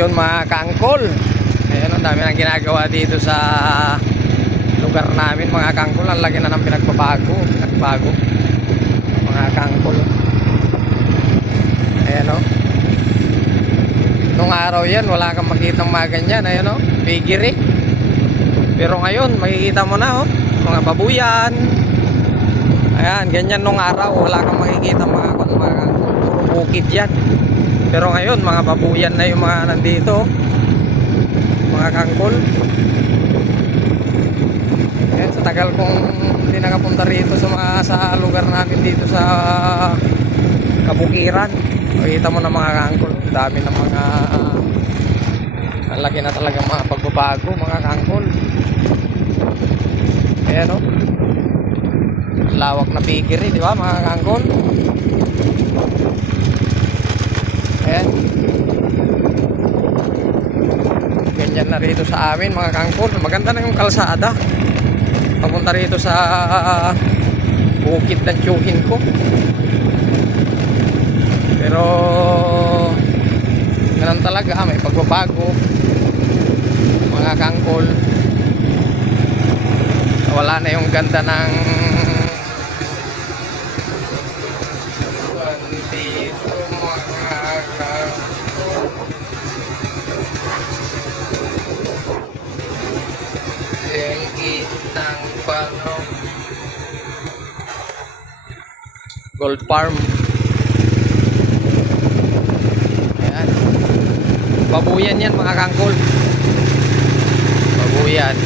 Yun mga kaangkol, ayun, ang dami nang ginagawa dito sa lugar namin mga kaangkol. Ang laki na ng pinagbago mga kaangkol. Ayan o, nung araw yan wala kang makitang mga ganyan. Ayan o, pigiri. Pero ngayon makikita mo na o, mga babuyan. Ayan, ganyan nung araw wala kang makikita mga kaangkol, puro bukid yan. Pero ngayon mga babuyan na yung mga nandito mga kangkol. Ayan, sa tagal kong hindi nakapunta rito sa lugar namin dito sa Kabukiran, makita mo na mga kangkol, dami ng mga ang laki na talaga mga pagbabago mga kangkol. Ayan o, lawak na pigiri, di ba mga kangkol? Ayan, ganyan na rito sa amin mga kangkol. Maganda na yung kalsada papunta rito sa bukid ng tiyuhin ko. Pero ganun talaga, may pagbabago mga kangkol. Wala na yung ganda ng dito mga kangkol. Kitang pano Gold Farm. Ayan, babuyan yan mga kangkol, babuyan.